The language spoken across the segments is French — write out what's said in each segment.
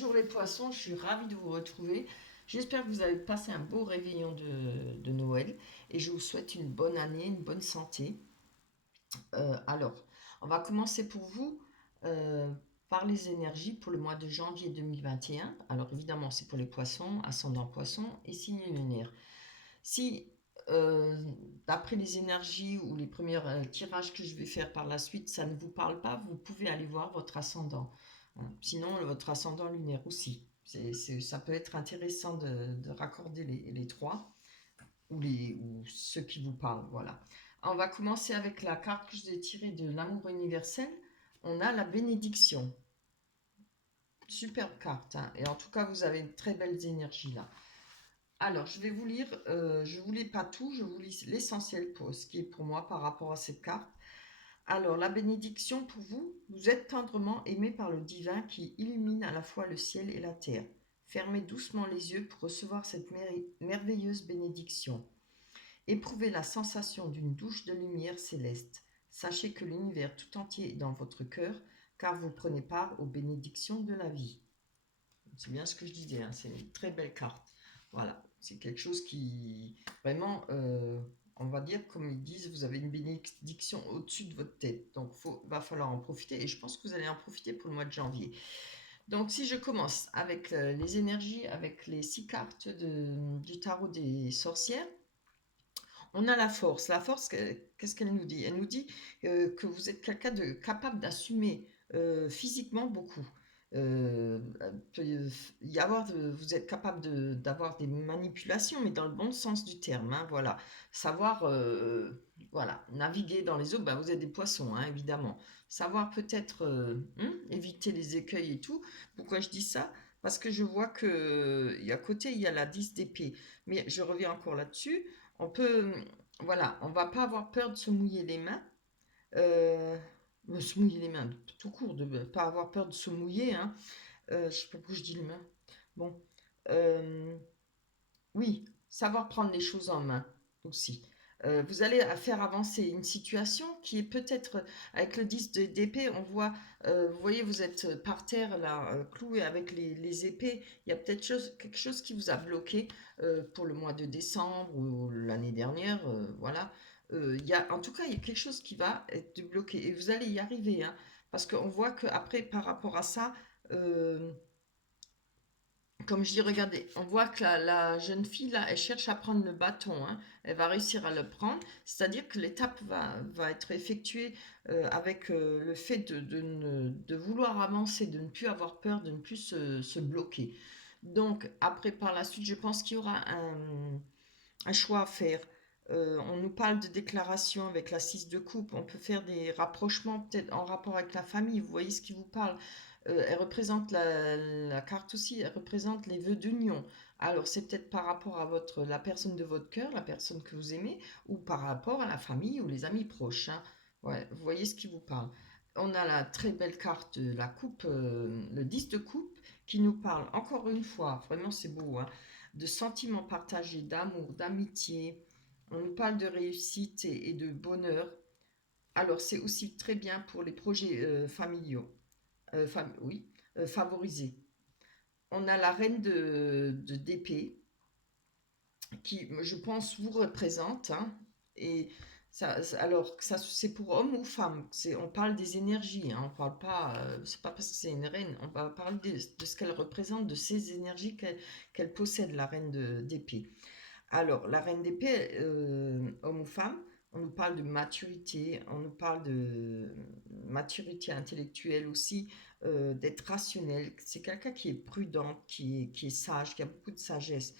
Bonjour les poissons, je suis ravie de vous retrouver. J'espère que vous avez passé un beau réveillon de Noël et je vous souhaite une bonne année, une bonne santé. Alors, on va commencer pour vous euh, par les énergies pour le mois de janvier 2021. Alors évidemment, c'est pour les poissons, ascendant poisson et signe lunaire. Si, euh, d'après les énergies ou les premiers tirages que je vais faire par la suite, ça ne vous parle pas, vous pouvez aller voir votre ascendant. Hein. Sinon, votre ascendant lunaire aussi. Ça peut être intéressant de raccorder les trois ou ceux qui vous parlent. Voilà. On va commencer avec la carte que je vous ai tirée de l'amour universel. On a la bénédiction. Superbe carte, hein. Et en tout cas, vous avez une très belles énergies là. Alors, je vais vous lire, je ne vous lis pas tout, je vous lis l'essentiel pour ce qui est pour moi par rapport à cette carte. Alors, la bénédiction pour vous, vous êtes tendrement aimé par le divin qui illumine à la fois le ciel et la terre. Fermez doucement les yeux pour recevoir cette merveilleuse bénédiction. Éprouvez la sensation d'une douche de lumière céleste. Sachez que l'univers tout entier est dans votre cœur, car vous prenez part aux bénédictions de la vie. C'est bien ce que je disais, hein, c'est une très belle carte. Voilà, c'est quelque chose qui, vraiment, on va dire, comme ils disent, vous avez une bénédiction au-dessus de votre tête. Donc, va falloir en profiter. Et je pense que vous allez en profiter pour le mois de janvier. Donc, si je commence avec les énergies, avec les 6 cartes du tarot des sorcières, on a la force. La force, qu'est-ce qu'elle nous dit? Elle nous dit que vous êtes quelqu'un de capable d'assumer physiquement beaucoup. Peut y avoir vous êtes capable d'avoir des manipulations, mais dans le bon sens du terme, hein, voilà. Savoir, voilà, naviguer dans les eaux, bah, vous êtes des poissons, hein, évidemment. Savoir peut-être éviter les écueils et tout. Pourquoi je dis ça? Parce que je vois que à côté, il y a la 10 d'épée. Mais je reviens encore là-dessus. On peut, voilà, on va pas avoir peur de se mouiller les mains. euh, Se mouiller les mains, tout court, de ne pas avoir peur de se mouiller, hein. Je sais pas pourquoi je dis les mains. Bon, euh, oui, savoir prendre les choses en main aussi. Vous allez faire avancer une situation qui est peut-être, avec le 10 d'épée, on voit, vous voyez, vous êtes par terre là, cloué avec les épées. Il y a peut-être quelque chose qui vous a bloqué pour le mois de décembre ou l'année dernière, voilà. En tout cas, il y a quelque chose qui va être bloqué et vous allez y arriver, hein, parce qu'on voit qu'après, par rapport à ça, euh, comme je dis, regardez, on voit que la jeune fille, là, elle cherche à prendre le bâton, hein. Elle va réussir à le prendre. C'est-à-dire que l'étape va être effectuée avec le fait de vouloir avancer, de ne plus avoir peur, de ne plus se bloquer. Donc, après, par la suite, je pense qu'il y aura un choix à faire. On nous parle de déclaration avec la 6 de coupe. On peut faire des rapprochements peut-être en rapport avec la famille. Vous voyez ce qui vous parle. Elle représente la carte aussi, elle représente les vœux d'union. Alors c'est peut-être par rapport à la personne de votre cœur, la personne que vous aimez, ou par rapport à la famille ou les amis proches, hein. Ouais, vous voyez ce qui vous parle. On a la très belle carte de la coupe, le 10 de coupe, qui nous parle encore une fois, vraiment c'est beau, hein, de sentiments partagés, d'amour, d'amitié. On nous parle de réussite et de bonheur. Alors c'est aussi très bien pour les projets familiaux, oui, favorisés. On a la reine d'épée qui, je pense, vous représente, hein, et alors ça c'est pour homme ou femme. On parle des énergies, hein, on parle pas, c'est pas parce que c'est une reine, on va parler de ce qu'elle représente, de ces énergies qu'elle possède, la reine d'épée. Alors, la reine d'épée, homme ou femme, on nous parle de maturité, on nous parle de maturité intellectuelle aussi, d'être rationnel. C'est quelqu'un qui est prudent, qui est sage, qui a beaucoup de sagesse,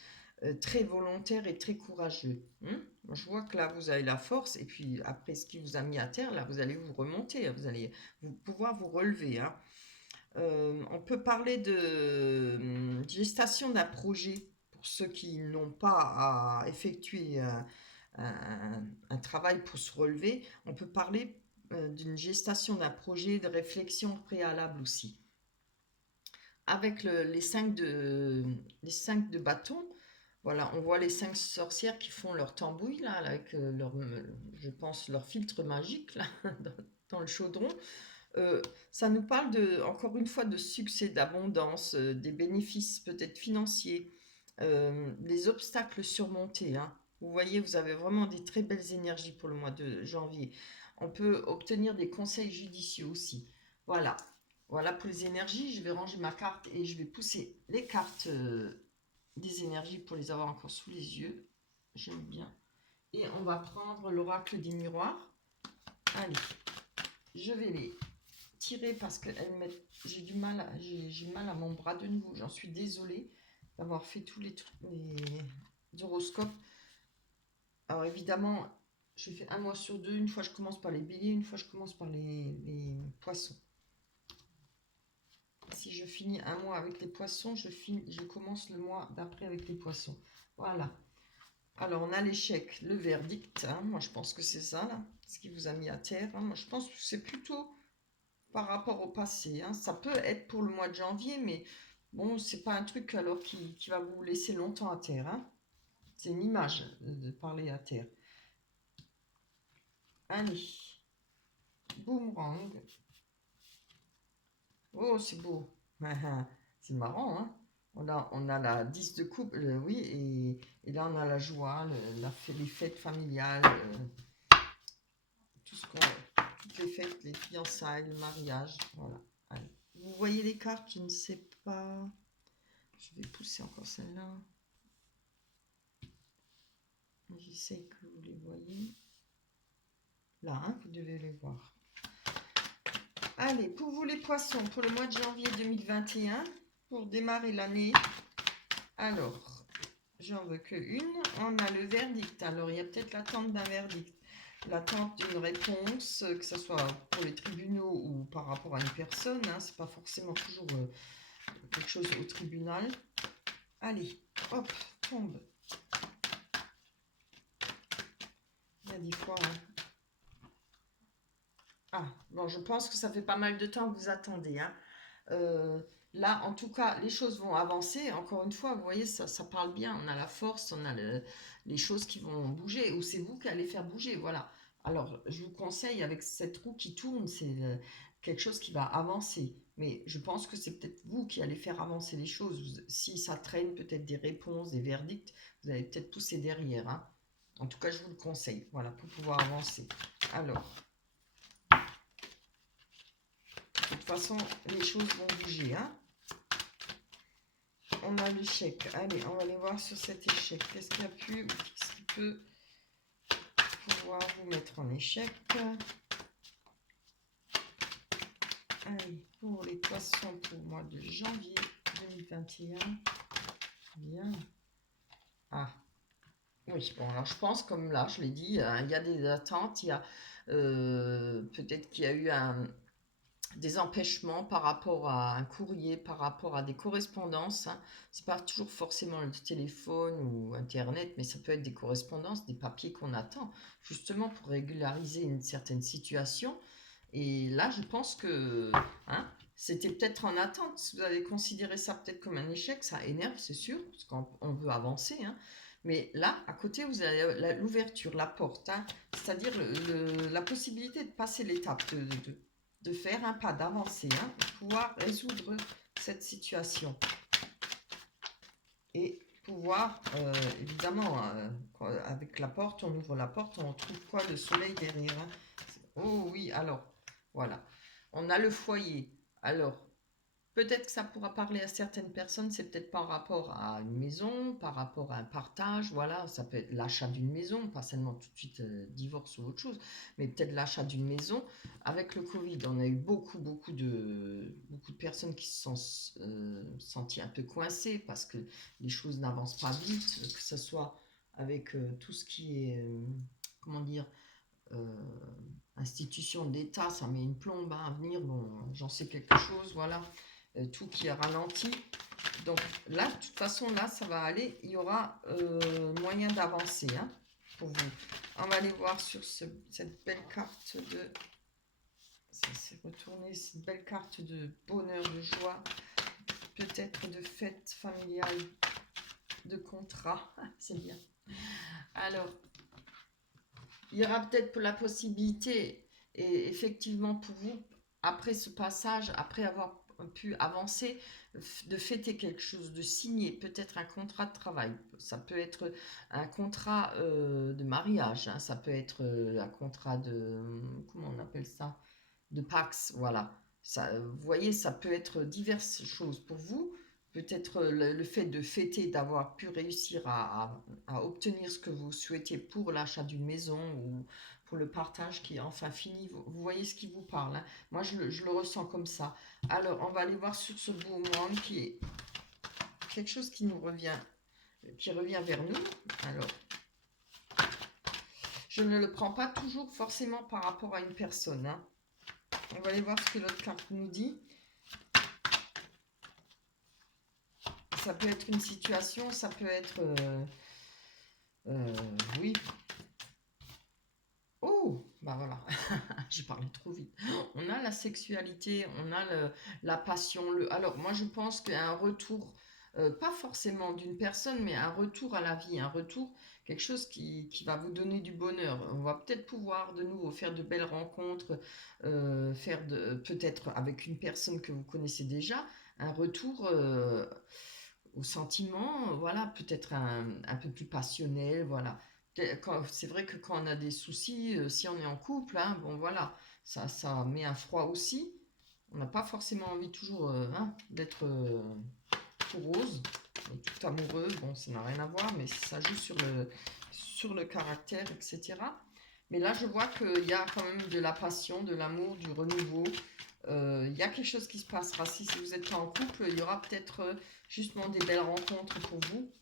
très volontaire et très courageux. Je vois que là, vous avez la force, et puis après ce qui vous a mis à terre, là, vous allez vous remonter, vous allez pouvoir vous relever, hein. On peut parler de gestation d'un projet pour ceux qui n'ont pas à effectuer un travail pour se relever. On peut parler d'une gestation d'un projet de réflexion préalable aussi. Avec les 5 de bâton, voilà, on voit les 5 sorcières qui font leur tambouille là, avec je pense, leur filtre magique là, dans le chaudron. euh, ça nous parle de, encore une fois, de succès, d'abondance, des bénéfices peut-être financiers, des obstacles surmontés, hein. Vous voyez, vous avez vraiment des très belles énergies pour le mois de janvier. On peut obtenir des conseils judicieux aussi. Voilà. Voilà pour les énergies. Je vais ranger ma carte et je vais pousser les cartes des énergies pour les avoir encore sous les yeux. J'aime bien. Et on va prendre l'oracle des miroirs. Allez, je vais les tirer parce que j'ai du mal, j'ai mal à mon bras de nouveau. J'en suis désolée d'avoir fait tous les horoscopes. Alors évidemment, je fais un mois sur deux. Une fois je commence par les béliers, une fois je commence par les poissons. Si je finis un mois avec les poissons, je commence le mois d'après avec les poissons. Voilà. Alors, on a l'échec, le verdict, hein. Moi, je pense que c'est ça, là, ce qui vous a mis à terre, hein. Moi, je pense que c'est plutôt par rapport au passé, hein. Ça peut être pour le mois de janvier, mais bon, c'est pas un truc alors qui va vous laisser longtemps à terre, hein. C'est une image de parler à terre. Allez, boomerang. Oh, c'est beau. C'est marrant, hein. On a la 10 de coupe, oui, et là, on a la joie, les fêtes familiales, tout ce qu'on, toutes les fêtes, les fiançailles, le mariage, voilà. Allez. Vous voyez les cartes, je ne sais pas. Je vais pousser encore celle-là. J'essaie que vous les voyez. Là, hein, vous devez les voir. Allez, pour vous les poissons, pour le mois de janvier 2021, pour démarrer l'année. Alors, j'en veux que une. On a le verdict. Alors, il y a peut-être l'attente d'un verdict. L'attente d'une réponse, que ce soit pour les tribunaux ou par rapport à une personne, hein, c'est pas forcément toujours quelque chose au tribunal. Allez, hop, tombe. Il y a des fois... hein. Ah, bon, je pense que ça fait pas mal de temps que vous attendez, hein. Là, en tout cas, les choses vont avancer. Encore une fois, vous voyez, ça parle bien. On a la force, on a les choses qui vont bouger, ou c'est vous qui allez faire bouger. Voilà. Alors, je vous conseille, avec cette roue qui tourne, c'est quelque chose qui va avancer. Mais je pense que c'est peut-être vous qui allez faire avancer les choses. Si ça traîne, peut-être des réponses, des verdicts, vous allez peut-être pousser derrière, hein. En tout cas, je vous le conseille, voilà, pour pouvoir avancer. Alors, de toute façon, les choses vont bouger, hein. On a l'échec. Allez, on va aller voir sur cet échec. Qu'est-ce qu'il y a pu, qu'est-ce qui peut pouvoir vous mettre en échec? Allez, pour les poissons pour le mois de janvier 2021. Bien. Ah. Oui, bon, alors je pense, comme là, je l'ai dit, il y a des attentes, il y a peut-être qu'il y a eu des empêchements par rapport à un courrier, par rapport à des correspondances, hein. C'est pas toujours forcément le téléphone ou Internet, mais ça peut être des correspondances, des papiers qu'on attend, justement pour régulariser une certaine situation. Et là, je pense que hein, c'était peut-être en attente. Si vous avez considéré ça peut-être comme un échec, ça énerve, c'est sûr, parce qu'on veut avancer, hein. Mais là, à côté, vous avez l'ouverture, la porte, hein, c'est-à-dire la possibilité de passer l'étape, de faire un pas, d'avancer, hein, pour pouvoir résoudre cette situation. Et pouvoir, évidemment, avec la porte, on ouvre la porte, on trouve quoi? Le soleil derrière, hein. Oh oui, alors, voilà. On a le foyer. Alors, peut-être que ça pourra parler à certaines personnes, c'est peut-être par rapport à une maison, par rapport à un partage, voilà, ça peut être l'achat d'une maison, pas seulement tout de suite divorce ou autre chose, mais peut-être l'achat d'une maison. Avec le Covid, on a eu beaucoup de personnes qui se sont senties un peu coincées parce que les choses n'avancent pas vite, que ce soit avec tout ce qui est, comment dire, euh, institution d'État, ça met une plombe hein, à venir, bon, j'en sais quelque chose, voilà, tout qui est ralenti. Donc là, de toute façon, là, ça va aller, il y aura moyen d'avancer hein, pour vous. On va aller voir sur cette belle carte de... Ça s'est retourné, cette belle carte de bonheur, de joie, peut-être de fête familiale, de contrat, c'est bien. Alors, il y aura peut-être la possibilité, et effectivement pour vous, après ce passage, après avoir pu avancer, de fêter quelque chose, de signer peut-être un contrat de travail. Ça peut être un contrat de mariage, hein, ça peut être un contrat de, comment on appelle ça? De Pax, voilà. Ça, vous voyez, ça peut être diverses choses pour vous. Peut-être le fait de fêter, d'avoir pu réussir à obtenir ce que vous souhaitez pour l'achat d'une maison ou pour le partage qui est enfin fini. Vous voyez ce qui vous parle, hein. Moi, je le ressens comme ça. Alors, on va aller voir sur ce beau monde qui est quelque chose qui revient vers nous. Alors, je ne le prends pas toujours forcément par rapport à une personne, hein. On va aller voir ce que l'autre carte nous dit. Ça peut être une situation, ça peut être... oui. Oh, bah voilà, j'ai parlé trop vite. On a la sexualité, on a la passion. Alors, moi, je pense qu'un retour, pas forcément d'une personne, mais un retour à la vie, un retour, quelque chose qui va vous donner du bonheur. On va peut-être pouvoir de nouveau faire de belles rencontres, peut-être avec une personne que vous connaissez déjà, un retour au sentiment, voilà, peut-être un peu plus passionnel, voilà. C'est vrai que quand on a des soucis, si on est en couple, hein, bon voilà, ça met un froid aussi. On n'a pas forcément envie toujours hein, d'être tout rose, tout amoureux, bon ça n'a rien à voir, mais ça joue sur le caractère, etc. Mais là je vois qu'il y a quand même de la passion, de l'amour, du renouveau, il y a quelque chose qui se passera. Si vous êtes pas en couple, il y aura peut-être justement des belles rencontres pour vous.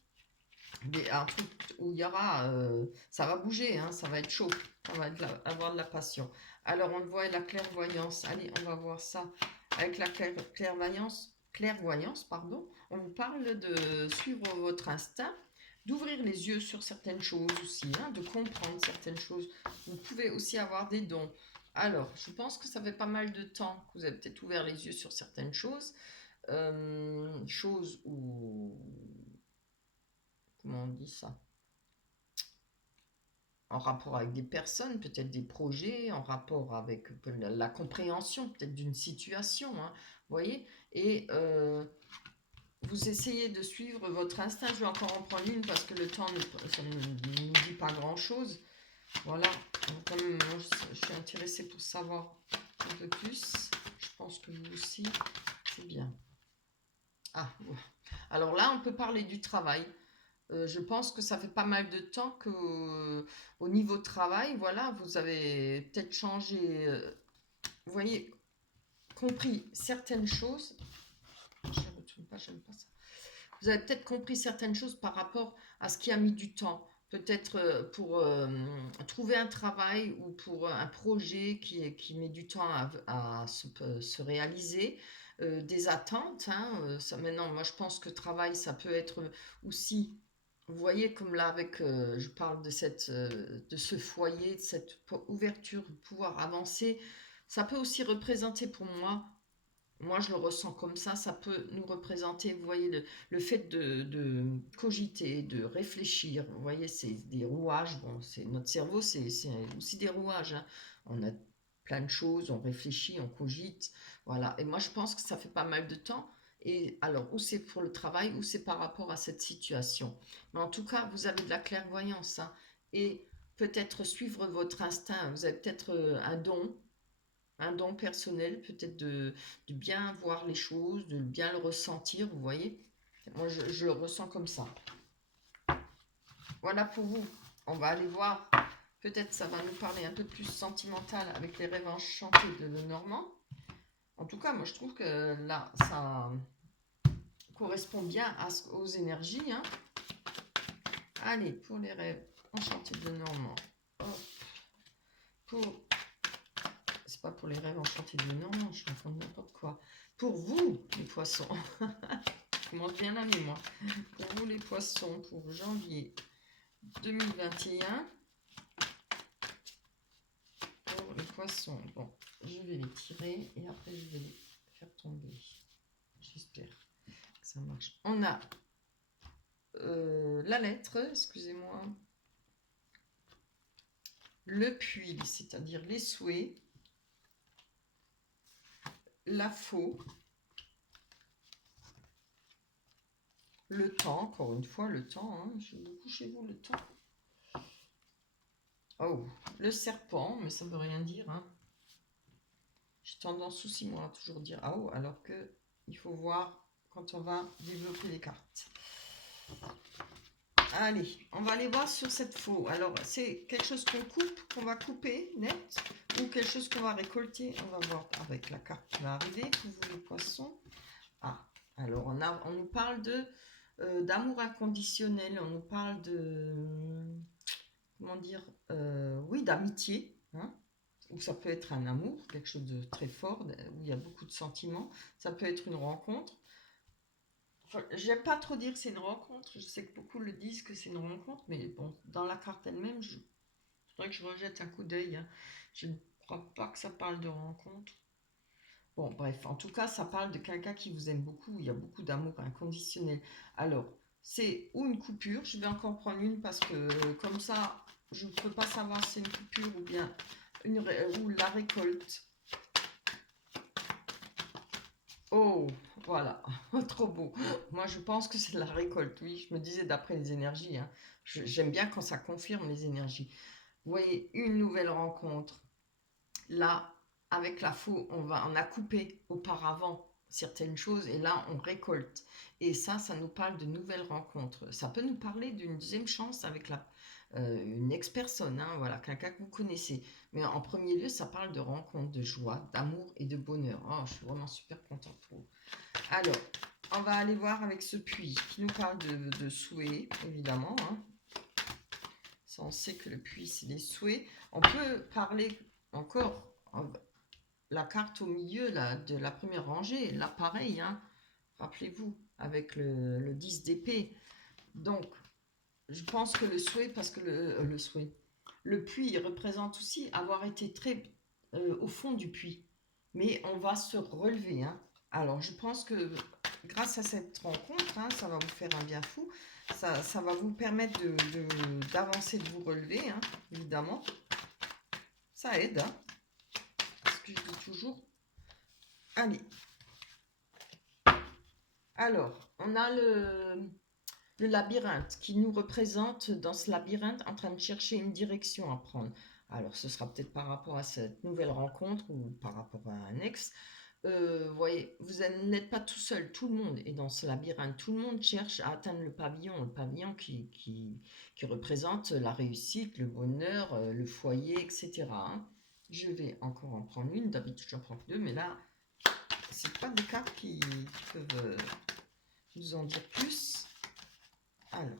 Un truc où il y aura, ça va bouger, hein, ça va être chaud, ça va avoir de la passion. Alors on le voit, la clairvoyance. Allez, on va voir ça avec la clairvoyance, pardon. On vous parle de suivre votre instinct, d'ouvrir les yeux sur certaines choses aussi, hein, de comprendre certaines choses. Vous pouvez aussi avoir des dons. Alors, je pense que ça fait pas mal de temps que vous avez peut-être ouvert les yeux sur certaines choses. Choses où... Comment on dit ça? En rapport avec des personnes, peut-être des projets, en rapport avec la compréhension peut-être d'une situation, hein, vous voyez? Et vous essayez de suivre votre instinct. Je vais encore en prendre une parce que le temps ça ne nous dit pas grand-chose. Voilà, quand même, moi, je suis intéressée pour savoir un peu plus. Je pense que vous aussi, c'est bien. Ah, ouais. Alors là, on peut parler du travail. Je pense que ça fait pas mal de temps que, au niveau travail, voilà, vous avez peut-être changé, vous voyez, compris certaines choses. Je ne retourne pas, j'aime pas ça. Vous avez peut-être compris certaines choses par rapport à ce qui a mis du temps. Peut-être pour trouver un travail ou pour un projet qui met du temps à se réaliser. Des attentes, hein, ça, maintenant, moi je pense que travail, ça peut être aussi, vous voyez, comme là avec, je parle de ce foyer, de cette ouverture, de pouvoir avancer. Ça peut aussi représenter pour moi, je le ressens comme ça peut nous représenter, vous voyez, le fait de cogiter, de réfléchir, vous voyez, c'est des rouages, bon, c'est notre cerveau, c'est aussi des rouages, hein. On a plein de choses, on réfléchit, on cogite, voilà. Et moi, je pense que ça fait pas mal de temps. Et alors, ou c'est pour le travail, ou c'est par rapport à cette situation. Mais en tout cas, vous avez de la clairvoyance, hein, et peut-être suivre votre instinct. Vous avez peut-être un don personnel, peut-être de bien voir les choses, de bien le ressentir, vous voyez. Moi, je le ressens comme ça. Voilà pour vous. On va aller voir. Peut-être ça va nous parler un peu plus sentimental avec les rêves enchantés de Lenormand. En tout cas, moi, je trouve que là, ça correspond bien aux énergies, hein. Allez, pour les rêves enchantés de Lenormand. Pour... C'est pas pour les rêves enchantés de Lenormand, je raconte n'importe quoi. Pour vous, les poissons. Commence bien l'année, moi. Pour vous, les poissons, pour janvier 2021. Pour les poissons, bon, je vais les tirer et après je vais les faire tomber. J'espère que ça marche. On a la lettre, excusez-moi, le puits, c'est-à-dire les souhaits, la faux, le temps, encore une fois, le temps, hein, j'aime beaucoup chez vous le temps. Oh, le serpent, mais ça ne veut rien dire, hein. J'ai tendance aussi, moi, à toujours dire ah oh, alors que il faut voir quand on va développer les cartes. Allez, on va aller voir sur cette faux. Alors, c'est quelque chose qu'on coupe, qu'on va couper net, ou quelque chose qu'on va récolter. On va voir avec la carte qui va arriver pour vous les poissons. Ah, alors on nous parle d'amour inconditionnel, on nous parle de, comment dire, oui, d'amitié, hein, ou ça peut être un amour, quelque chose de très fort, où il y a beaucoup de sentiments. Ça peut être une rencontre. Enfin, j'aime pas trop dire que c'est une rencontre. Je sais que beaucoup le disent que c'est une rencontre, mais bon, dans la carte elle-même, je faudrait que je rejette un coup d'œil, hein. Je ne crois pas que ça parle de rencontre. Bon, bref, en tout cas, ça parle de quelqu'un qui vous aime beaucoup. Il y a beaucoup d'amour inconditionnel. Alors, c'est ou une coupure. Je vais encore prendre une parce que comme ça, je ne peux pas savoir si c'est une coupure ou bien ou la récolte. Oh, voilà, trop beau. Moi, je pense que c'est de la récolte, oui. Je me disais d'après les énergies, hein. J'aime bien quand ça confirme les énergies. Vous voyez, une nouvelle rencontre. Là, avec la faux, on a coupé auparavant certaines choses et là, on récolte. Et ça nous parle de nouvelles rencontres. Ça peut nous parler d'une deuxième chance avec une ex-personne, hein, voilà, quelqu'un que vous connaissez. Mais en premier lieu, ça parle de rencontres, de joie, d'amour et de bonheur. Oh, je suis vraiment super contente pour vous. Alors, on va aller voir avec ce puits qui nous parle de souhaits, évidemment, hein. Ça, on sait que le puits, c'est les souhaits. On peut parler encore la carte au milieu là, de la première rangée. Là, pareil, hein, rappelez-vous, avec le 10 d'épée. Donc, je pense que le souhait, parce que le souhait, le puits représente aussi avoir été très au fond du puits. Mais on va se relever, hein. Alors, je pense que grâce à cette rencontre, hein, ça va vous faire un bien fou. Ça va vous permettre d'avancer, de vous relever, hein, évidemment. Ça aide, hein, parce que je dis toujours. Allez. Alors, on a le labyrinthe qui nous représente dans ce labyrinthe en train de chercher une direction à prendre. Alors, ce sera peut-être par rapport à cette nouvelle rencontre ou par rapport à un ex. Voyez, vous n'êtes pas tout seul, tout le monde est dans ce labyrinthe, tout le monde cherche à atteindre le pavillon qui représente la réussite, le bonheur, le foyer, etc., hein. Je vais encore en prendre une, d'habitude j'en prends que deux, mais là, c'est pas des cartes qui peuvent nous en dire plus. Alors,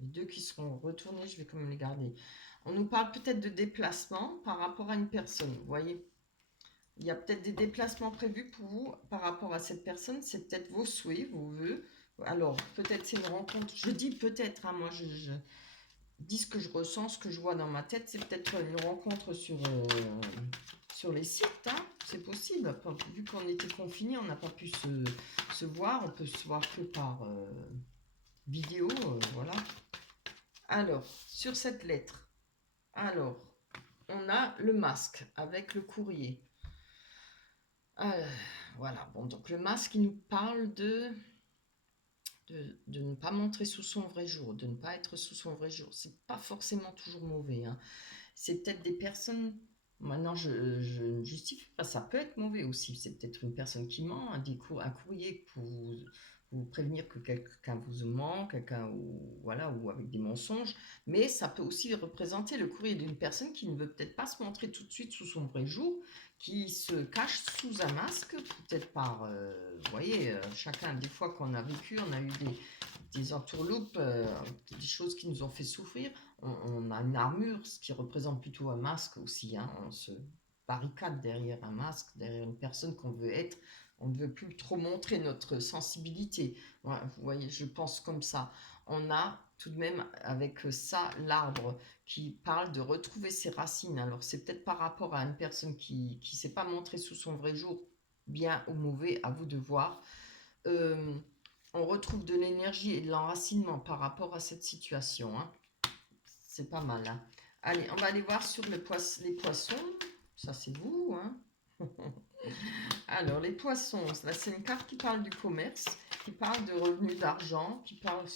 les deux qui seront retournés, je vais quand même les garder. On nous parle peut-être de déplacement par rapport à une personne, vous voyez. Il y a peut-être des déplacements prévus pour vous par rapport à cette personne. C'est peut-être vos souhaits, vos voeux. Alors, peut-être c'est une rencontre. Je dis peut-être, hein, moi je dis ce que je ressens, ce que je vois dans ma tête. C'est peut-être une rencontre sur les sites, hein. C'est possible. Vu qu'on était confinés, on n'a pas pu se voir. On peut se voir que par vidéo, voilà. Alors, sur cette lettre, alors, on a le masque avec le courrier. Voilà, bon, donc le masque, il nous parle de ne pas montrer sous son vrai jour, de ne pas être sous son vrai jour. C'est pas forcément toujours mauvais, hein. C'est peut-être des personnes, maintenant je ne justifie pas, ça peut être mauvais aussi. C'est peut-être une personne qui ment, un courrier pour vous prévenir que quelqu'un vous ment, quelqu'un voilà, ou avec des mensonges, mais ça peut aussi représenter le courrier d'une personne qui ne veut peut-être pas se montrer tout de suite sous son vrai jour, qui se cache sous un masque, peut-être par, vous voyez, chacun, des fois qu'on a vécu, on a eu des entourloupes, des choses qui nous ont fait souffrir. On a une armure, ce qui représente plutôt un masque aussi, hein. On se barricade derrière un masque, derrière une personne qu'on veut être. On ne veut plus trop montrer notre sensibilité. Ouais, vous voyez, je pense comme ça. On a tout de même avec ça l'arbre qui parle de retrouver ses racines. Alors c'est peut-être par rapport à une personne qui ne s'est pas montrée sous son vrai jour, bien ou mauvais, à vous de voir. On retrouve de l'énergie et de l'enracinement par rapport à cette situation, hein. C'est pas mal, hein. Allez, on va aller voir sur les poissons. Ça, c'est vous, hein. Alors, les poissons, là, c'est une carte qui parle du commerce, qui parle de revenus d'argent, qui parle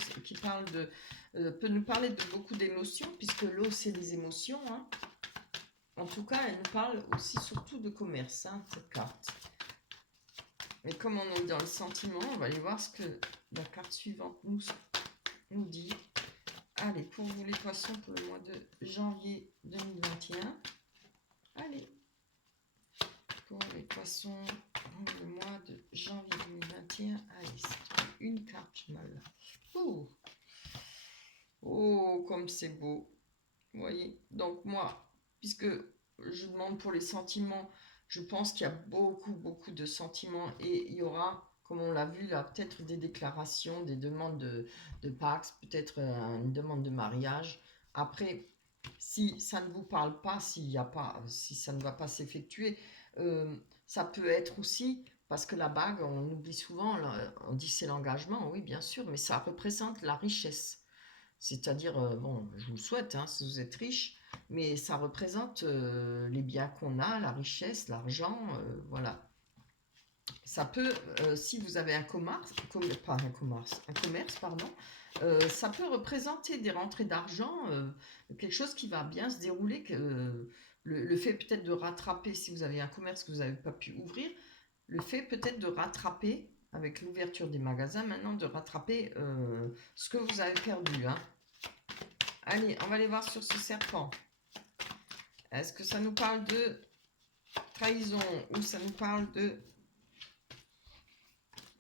peut nous parler de beaucoup d'émotions, puisque l'eau, c'est les émotions, hein. En tout cas, elle nous parle aussi surtout de commerce, hein, cette carte. Mais comme on est dans le sentiment, on va aller voir ce que la carte suivante nous dit. Allez, pour vous les poissons, pour le mois de janvier 2021. Allez, pour les poissons, le mois de janvier 2021. Allez, c'est une carte mal. Oh, oh, comme c'est beau. Vous voyez, donc moi, puisque je demande pour les sentiments, je pense qu'il y a beaucoup de sentiments et il y aura, comme on l'a vu là, peut-être des déclarations, des demandes de Pax, peut-être une demande de mariage. Après, si ça ne vous parle pas, si ça ne va pas s'effectuer, euh, ça peut être aussi, parce que la bague, on oublie souvent, là, on dit c'est l'engagement, oui bien sûr, mais ça représente la richesse. C'est-à-dire, bon, je vous le souhaite, hein, si vous êtes riche, mais ça représente les biens qu'on a, la richesse, l'argent, voilà. Ça peut, si vous avez pas un commerce, pardon, ça peut représenter des rentrées d'argent, quelque chose qui va bien se dérouler, le fait peut-être de rattraper, si vous avez un commerce que vous n'avez pas pu ouvrir, le fait peut-être de rattraper, avec l'ouverture des magasins maintenant, de rattraper ce que vous avez perdu, hein. Allez, on va aller voir sur ce serpent. Est-ce que ça nous parle de trahison ou ça nous parle de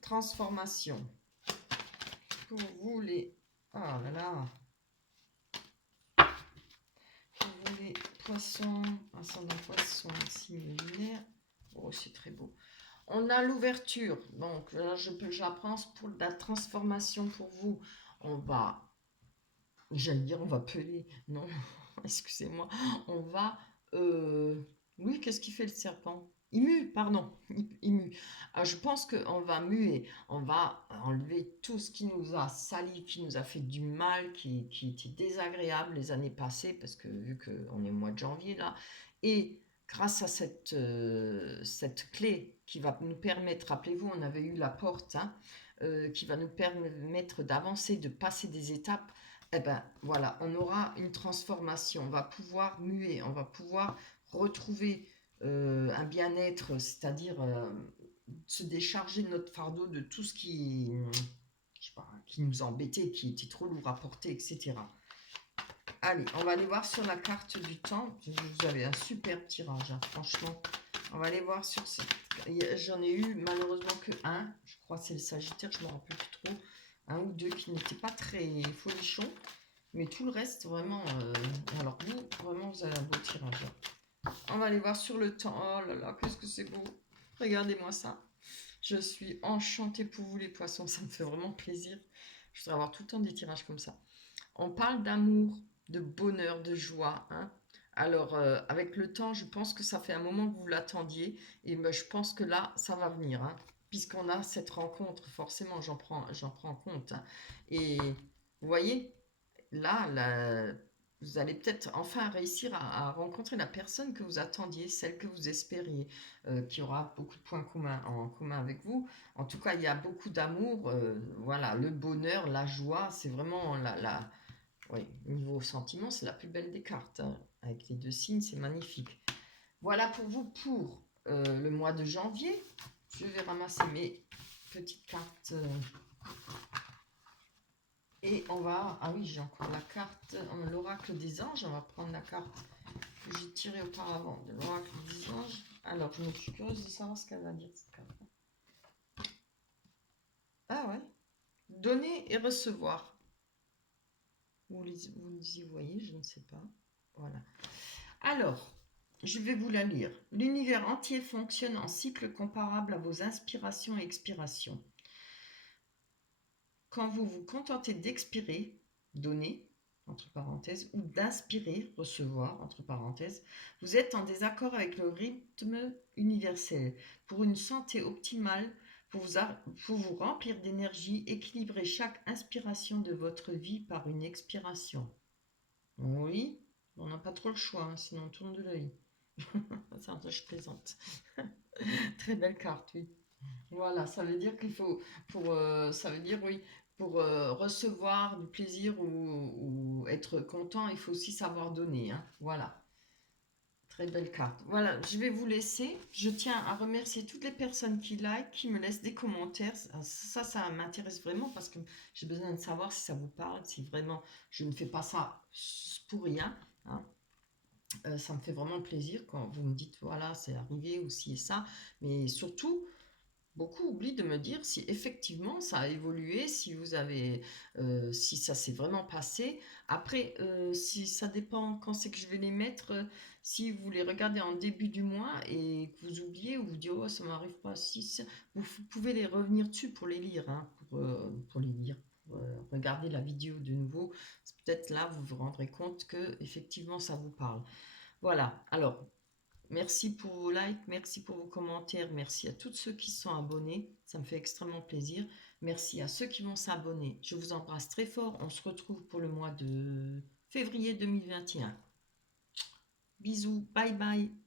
transformation? Pour vous les... Oh là là. Pour vous les poissons, ascendant poisson, signe lunaire. Oh, c'est très beau. On a l'ouverture. Donc là, j'apprends pour la transformation pour vous. On va... J'allais dire, on va peler. Non, excusez-moi. On va... Oui, qu'est-ce qui fait le serpent? Il mue, pardon. Il mue. Ah, je pense qu'on va muer. On va enlever tout ce qui nous a sali, qui nous a fait du mal, qui était désagréable les années passées, parce que vu qu'on est au mois de janvier là. Et grâce à cette clé qui va nous permettre, rappelez-vous, on avait eu la porte, hein, qui va nous permettre d'avancer, de passer des étapes. Eh ben voilà, on aura une transformation, on va pouvoir muer, on va pouvoir retrouver un bien-être, c'est-à-dire se décharger de notre fardeau, de tout ce je sais pas, qui nous embêtait, qui était trop lourd à porter, etc. Allez, on va aller voir sur la carte du temps. Vous avez un super tirage, hein, franchement. On va aller voir sur cette... J'en ai eu malheureusement que un. Je crois que c'est le Sagittaire, je ne me rappelle plus trop. Un ou deux qui n'étaient pas très folichons. Mais tout le reste, vraiment... alors vous, vraiment, vous avez un beau tirage. On va aller voir sur le temps. Oh là là, qu'est-ce que c'est beau. Regardez-moi ça. Je suis enchantée pour vous les poissons. Ça me fait vraiment plaisir. Je voudrais avoir tout le temps des tirages comme ça. On parle d'amour, de bonheur, de joie, hein. Alors, avec le temps, je pense que ça fait un moment que vous l'attendiez. Et ben, je pense que là, ça va venir, hein, puisqu'on a cette rencontre. Forcément, j'en prends compte, hein. Et vous voyez, là, vous allez peut-être enfin réussir à rencontrer la personne que vous attendiez, celle que vous espériez, qui aura beaucoup de points communs en commun avec vous. En tout cas, il y a beaucoup d'amour. Voilà, le bonheur, la joie, c'est vraiment oui, niveau sentiment, c'est la plus belle des cartes, hein. Avec les deux signes, c'est magnifique. Voilà pour vous pour le mois de janvier. Je vais ramasser mes petites cartes. Et on va... Ah oui, j'ai encore la carte, l'oracle des anges. On va prendre la carte que j'ai tirée auparavant de l'oracle des anges. Alors, je me suis curieuse de savoir ce qu'elle va dire, cette carte. Ah ouais. Donner et recevoir. Vous y voyez, je ne sais pas. Voilà. Alors, je vais vous la lire. L'univers entier fonctionne en cycle comparable à vos inspirations et expirations. Quand vous vous contentez d'expirer, donner, entre parenthèses, ou d'inspirer, recevoir, entre parenthèses, vous êtes en désaccord avec le rythme universel. Pour une santé optimale, pour vous remplir d'énergie, équilibrez chaque inspiration de votre vie par une expiration. Oui, on n'a pas trop le choix, hein, sinon on tourne de l'œil. Ça, je plaisante. Très belle carte, oui. Voilà, ça veut dire qu'il faut, ça veut dire, oui, pour recevoir du plaisir ou être content, il faut aussi savoir donner, hein. Voilà, très belle carte. Voilà, je vais vous laisser. Je tiens à remercier toutes les personnes qui like, qui me laissent des commentaires. Ça m'intéresse vraiment parce que j'ai besoin de savoir si ça vous parle, si vraiment je ne fais pas ça pour rien, hein. Ça me fait vraiment plaisir quand vous me dites, voilà, c'est arrivé ou ci et ça. Mais surtout, beaucoup oublient de me dire si effectivement ça a évolué, si vous avez, si ça s'est vraiment passé. Après, si ça dépend quand c'est que je vais les mettre, si vous les regardez en début du mois et que vous oubliez ou vous dites oh ça m'arrive pas, si vous pouvez les revenir dessus pour les lire, hein, pour les lire, pour regarder la vidéo de nouveau. C'est peut-être là vous vous rendrez compte que effectivement ça vous parle. Voilà. Alors merci pour vos likes, merci pour vos commentaires, merci à tous ceux qui sont abonnés, ça me fait extrêmement plaisir. Merci à ceux qui vont s'abonner. Je vous embrasse très fort. On se retrouve pour le mois de février 2021. Bisous, bye bye.